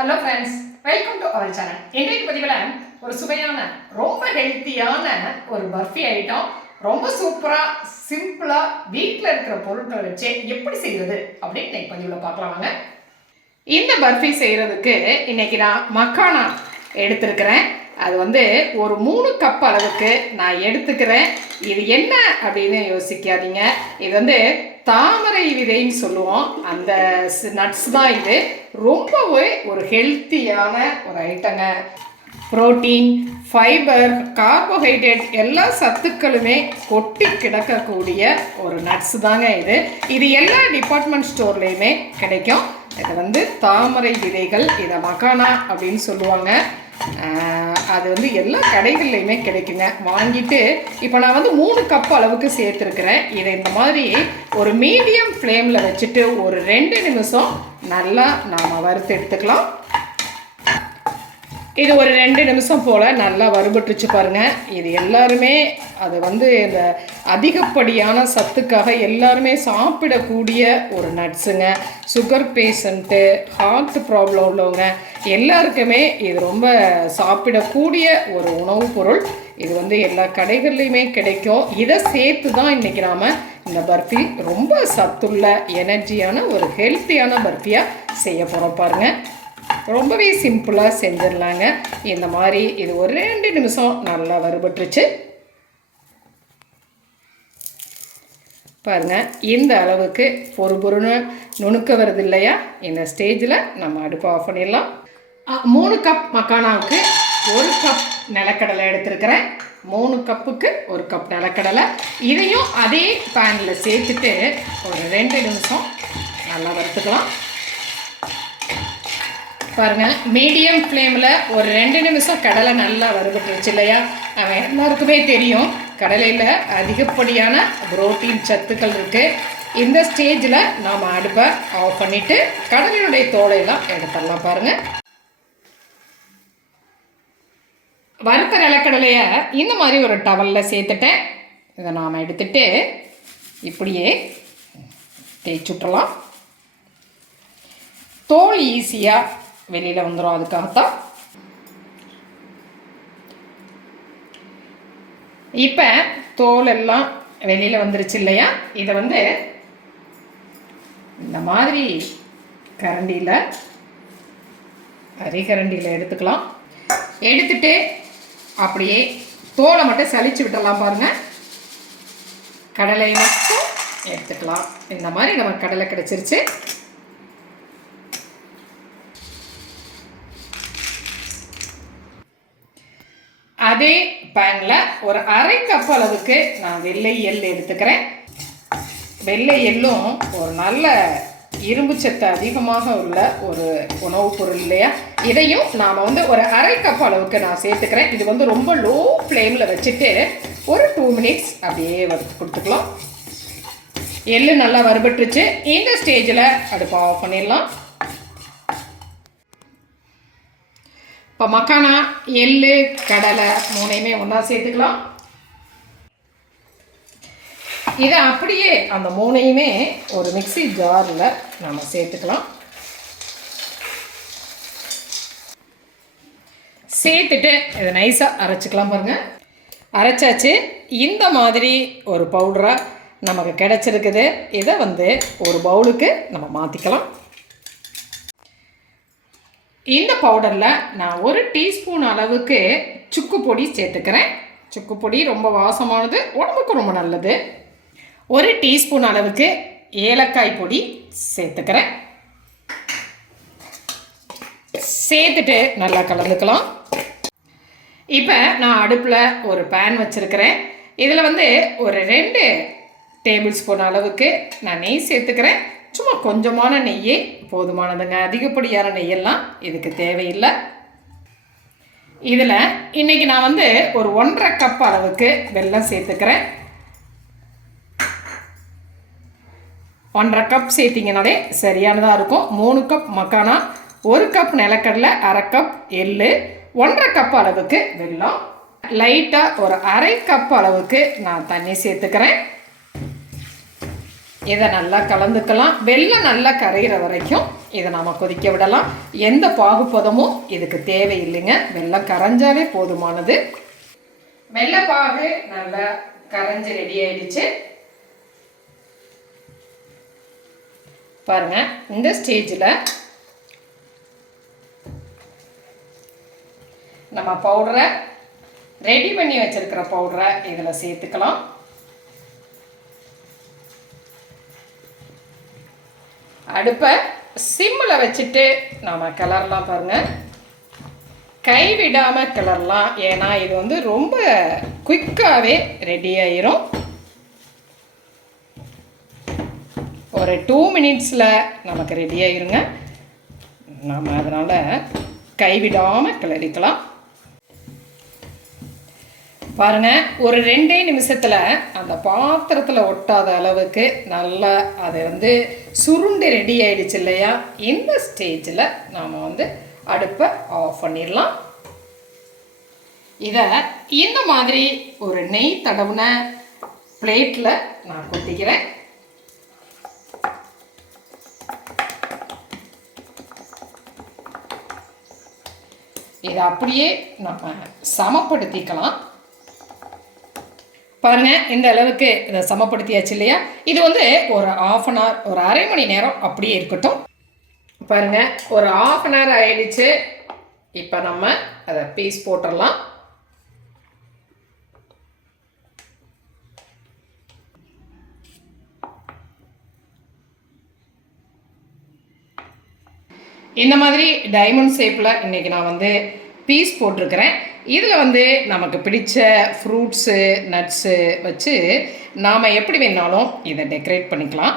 Hello friends, welcome to our channel. இன்றைக்கு பதிவில் ஒரு சுவையான ரொம்ப ஹெல்த்தியான ஒரு பர்ஃபி ஐட்டம், ரொம்ப சூப்பராக சிம்பிளாக வீட்டில் இருக்கிற பொருட்களை வச்சு எப்படி செய்கிறது அப்படின்னு இன்னைக்கு பதிவில் பார்க்கலாம் வாங்க. இந்த பர்ஃபி செய்கிறதுக்கு இன்னைக்கு நான் மக்கானா எடுத்துருக்கிறேன். அது ஒரு 3 கப் அளவுக்கு நான் எடுத்துக்கிறேன். இது என்ன அப்படின்னு யோசிக்காதீங்க. இது தாமரை விதைன்னு சொல்லுவோம். அந்த நட்ஸ் தான் இது. ரொம்பவே ஒரு ஹெல்த்தியான ஒரு ஐட்டங்க. புரோட்டீன், ஃபைபர், கார்போஹைட்ரேட் எல்லா சத்துக்களுமே கொட்டி கிடக்கக்கூடிய ஒரு நட்ஸ் தாங்க இது. இது எல்லா டிபார்ட்மெண்ட் ஸ்டோர்லேயுமே கிடைக்கும். இது தாமரை விதைகள், இதை மக்கானா அப்படின்னு சொல்லுவாங்க. அது எல்லா கடைகள்லையுமே கிடைக்குங்க. வாங்கிட்டு இப்போ நான் 3 கப் அளவுக்கு சேர்த்துருக்கிறேன். இதை இந்த மாதிரி ஒரு மீடியம் ஃப்ளேமில் வச்சுட்டு ஒரு 2 நிமிஷம் நல்லா நாம் வறுத்து எடுத்துக்கலாம். இது ஒரு 2 நிமிஷம் போல் நல்லா வறுபட்டுச்சு பாருங்கள். இது எல்லாருமே அது இந்த அதிகப்படியான சத்துக்காக எல்லாருமே சாப்பிடக்கூடிய ஒரு நட்ஸுங்க. சுகர் பேஷண்ட்டு, ஹார்ட் ப்ராப்ளம் உள்ளவங்க எல்லாருக்குமே இது ரொம்ப சாப்பிடக்கூடிய ஒரு உணவுப் பொருள். இது எல்லா கடைகள்லையுமே கிடைக்கும். இதை சேர்த்து தான் இன்றைக்கி நாம் இந்த பர்ஃபி ரொம்ப சத்துள்ள எனர்ஜியான ஒரு ஹெல்த்தியான பர்ஃபியாக செய்ய போகிறோம் பாருங்கள். ரொம்பவே சிம்பிளாக செஞ்சிடலாங்க. இந்த மாதிரி இது ஒரு 2 நிமிஷம் நல்லா வறுபட்டுருச்சு பாருங்கள். இந்த அளவுக்கு பொறுன்னு நுணுக்க வருது இல்லையா? இந்த ஸ்டேஜில் நம்ம அடுப்பு ஆஃப் பண்ணிடலாம். 3 கப் மக்கானாவுக்கு 1 கப் நிலக்கடலை எடுத்துருக்கிறேன். 3 கப்புக்கு 1 கப் நிலக்கடலை. இதையும் அதே பேனில் சேர்த்துட்டு ஒரு 2 நிமிஷம் நல்லா வறுத்துக்கலாம் பாருங்கள். மீடியம் ஃப்ளேமில் ஒரு 2 நிமிஷம் கடலை நல்லா வறுபட்டுருச்சு இல்லையா? அவன் எல்லாருக்குமே தெரியும் கடலையில் அதிகப்படியான புரோட்டீன் சத்துக்கள் இருக்குது. இந்த ஸ்டேஜில் நாம் அடுப்பை ஆஃப் பண்ணிவிட்டு கடலையுடைய தோலையெல்லாம் எடுத்துடலாம் பாருங்கள். வறுத்த நிலக்கடலையை இந்த மாதிரி ஒரு டவலில் சேர்த்துட்டேன். இதை நாம் எடுத்துட்டு இப்படியே தேய்ச்சுட்டலாம். தோல் ஈஸியாக வெளியில் வந்துடும். அதுக்காகத்தான் இப்போ தோல் எல்லாம் வெளியில் வந்துருச்சு இல்லையா? இதை இந்த மாதிரி கரண்டியில், அரிகரண்டியில் எடுத்துக்கலாம். எடுத்துட்டு அப்படியே தோலை மட்டும் சலிச்சு விட்டுடலாம் பாருங்கள். கடலையை மட்டும் எடுத்துக்கலாம். இந்த மாதிரி நமக்கு கடலை கிடச்சிருச்சு. அதே பேனில் ஒரு 1/2 கப் அளவுக்கு நான் வெள்ளை எள் எடுத்துக்கிறேன். வெள்ளை எள்ளும் ஒரு நல்ல இரும்பு சத்து அதிகமாக உள்ள ஒரு உணவுப் பொருள் இல்லையா? இதையும் நாம் ஒரு 1/2 கப் அளவுக்கு நான் சேர்த்துக்கிறேன். இது ரொம்ப லோ ஃப்ளேமில் வச்சுட்டு ஒரு 2 மினிட்ஸ் அப்படியே வறுத்து கொடுத்துக்கலாம். எள்ளு நல்லா வறுபட்டுருச்சு. இந்த ஸ்டேஜில் அடுப்பை ஆஃப் பண்ணிடலாம். இப்போ மக்கானா, எள்ளு, கடலை 3ஐயுமே ஒன்றா சேர்த்துக்கலாம். இதை அப்படியே அந்த 3ஐயுமே ஒரு மிக்ஸி ஜாரில் நம்ம சேர்த்துக்கலாம். சேர்த்துட்டு இதை நைஸாக அரைச்சிக்கலாம் பாருங்கள். அரைச்சாச்சு. இந்த மாதிரி ஒரு பவுடராக நமக்கு கிடச்சிருக்குது. இதை ஒரு பவுலுக்கு நம்ம மாற்றிக்கலாம். இந்த பவுடரில் நான் 1 டீஸ்பூன் அளவுக்கு சுக்கு பொடி சேர்த்துக்கிறேன். சுக்கு பொடி ரொம்ப வாசமானது, உடம்புக்கு ரொம்ப நல்லது. 1 டீஸ்பூன் அளவுக்கு ஏலக்காய் பொடி சேர்த்துக்கிறேன். சேர்த்துட்டு நல்லா கலந்துக்கலாம். இப்போ நான் அடுப்பில் ஒரு பேன் வச்சுருக்கிறேன். இதில் ஒரு 2 டேபிள் ஸ்பூன் அளவுக்கு நான் நெய் சேர்த்துக்கிறேன். சும்மா கொஞ்சமான நெய்யே போதுமானதுங்க. அதிகப்படியான நெய்யெல்லாம் இதுக்கு தேவையில்லை. இதில் இன்றைக்கி நான் ஒரு 1.5 கப் அளவுக்கு வெல்லம் சேர்த்துக்கிறேன். 1.5 கப் சேர்த்திங்கனாலே சரியானதாக இருக்கும். 3 கப் மக்கானா, 1 கப் நிலக்கடலை, 1/2 கப் எள்ளு, 1.5 கப் அளவுக்கு வெல்லம். லைட்டாக ஒரு 1/2 கப் அளவுக்கு நான் தண்ணி சேர்த்துக்கிறேன். இதை நல்லா கலந்துக்கலாம். வெல்லம் நல்லா கரைகிற வரைக்கும் இதை நாம் கொதிக்க விடலாம். எந்த பாகுபதமும் இதுக்கு தேவையில்லைங்க. வெல்லம் கரைஞ்சாலே போதுமானது. வெள்ளப்பாகு நல்லா கரைஞ்சி ரெடி ஆயிடுச்சு பாருங்க. இந்த ஸ்டேஜில் நம்ம பவுடரை ரெடி பண்ணி வச்சிருக்கிற பவுடரை இதில் சேர்த்துக்கலாம். அடுப்பை சிம்மில் வச்சுட்டு நாம் கிளறலாம் பாருங்கள். கைவிடாமல் கிளறலாம். ஏன்னா இது வந்து ரொம்ப குயிக்காகவே ரெடி ஆயிரும். ஒரு 2 மினிட்ஸில் நமக்கு ரெடி ஆயிருங்க. நாம் அதனால் கைவிடாமல் கிளறிக்கலாம். பாருங்கள், ஒரு 2 நிமிஷத்தில் அந்த பாத்திரத்தில் ஒட்டாத அளவுக்கு நல்லா அது வந்து சுருண்டு ரெடி ஆயிடுச்சு இல்லையா? இந்த ஸ்டேஜில் நாம் வந்து அடுப்பை ஆஃப் பண்ணிடலாம். இதை இந்த மாதிரி ஒரு நெய் தடவுன பிளேட்டில் நான் கொட்டிக்கிறேன். இதை அப்படியே நம்ம சமப்படுத்திக்கலாம். பாருங்கள், இந்த அளவுக்கு இதை சமப்படுத்தியாச்சு இல்லையா? இது வந்து ஒரு 1/2 அன் ஹவர், ஒரு அரை மணி நேரம் அப்படியே இருக்கட்டும். பாருங்கள், ஒரு 1/2 அன் ஹவர் ஆயிடுச்சு. இப்போ நம்ம அதை பீஸ் போட்டுடலாம். இந்த மாதிரி டைமண்ட் ஷேப்பில் இன்றைக்கி நான் வந்து பீஸ் போட்டிருக்கிறேன். இதில் வந்து நமக்கு பிடிச்ச ஃப்ரூட்ஸு நட்ஸு வச்சு நாம் எப்படி வேணாலும் இதை டெக்கரேட் பண்ணிக்கலாம்.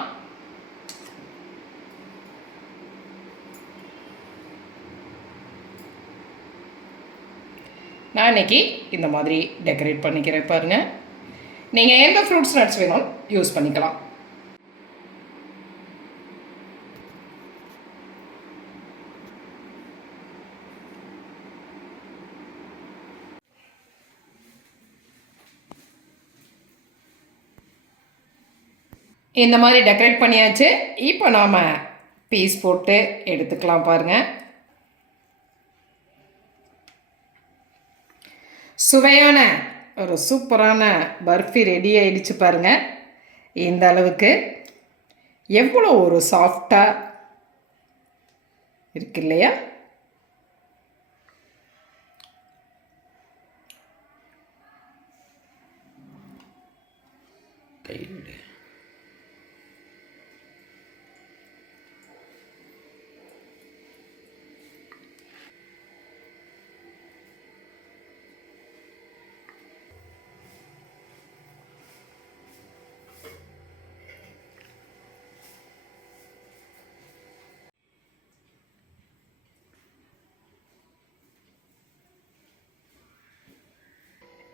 நான் இன்றைக்கி இந்த மாதிரி டெக்கரேட் பண்ணிக்கிறேன் பாருங்கள். நீங்கள் எந்த ஃப்ரூட்ஸ் நட்ஸ் வேணும் யூஸ் பண்ணிக்கலாம். இந்த மாதிரி டெக்கரேட் பண்ணியாச்சு. இப்போ நாம் பீஸ் போட்டு எடுத்துக்கலாம் பாருங்கள். சுவையான ஒரு சூப்பரான பர்ஃபி ரெடி ஆயிடுச்சு பாருங்கள். இந்த அளவுக்கு எவ்வளோ ஒரு சாஃப்டாக இருக்கு இல்லையா?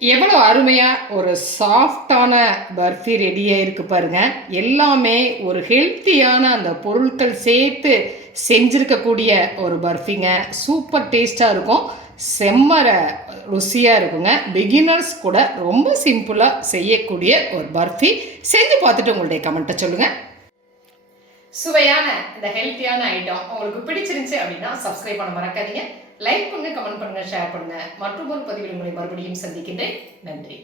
எவ்வளோ அருமையாக ஒரு சாஃப்டான பர்ஃபி ரெடியாக இருக்குது பாருங்கள். எல்லாமே ஒரு ஹெல்த்தியான அந்த பொருட்கள் சேர்த்து செஞ்சுருக்கக்கூடிய ஒரு பர்ஃபிங்க. சூப்பர் டேஸ்ட்டாக இருக்கும், செம்ம ருசியாக இருக்குங்க. பிகினர்ஸ் கூட ரொம்ப சிம்பிளாக செய்யக்கூடிய ஒரு பர்ஃபி. செஞ்சு பார்த்துட்டு உங்களுடைய கமெண்ட்டை சொல்லுங்கள். சுவையான இந்த ஹெல்த்தியான ஐட்டம் உங்களுக்கு பிடிச்சிருந்துச்சு அப்படின்னா சப்ஸ்கிரைப் பண்ண மறக்காதீங்க. லைக் பண்ணுங்க, கமெண்ட் பண்ணுங்க, ஷேர் பண்ணுங்க. மற்றும் ஒரு பதிவில் உங்களை மறுபடியும் சந்திக்கின்றேன். நன்றி.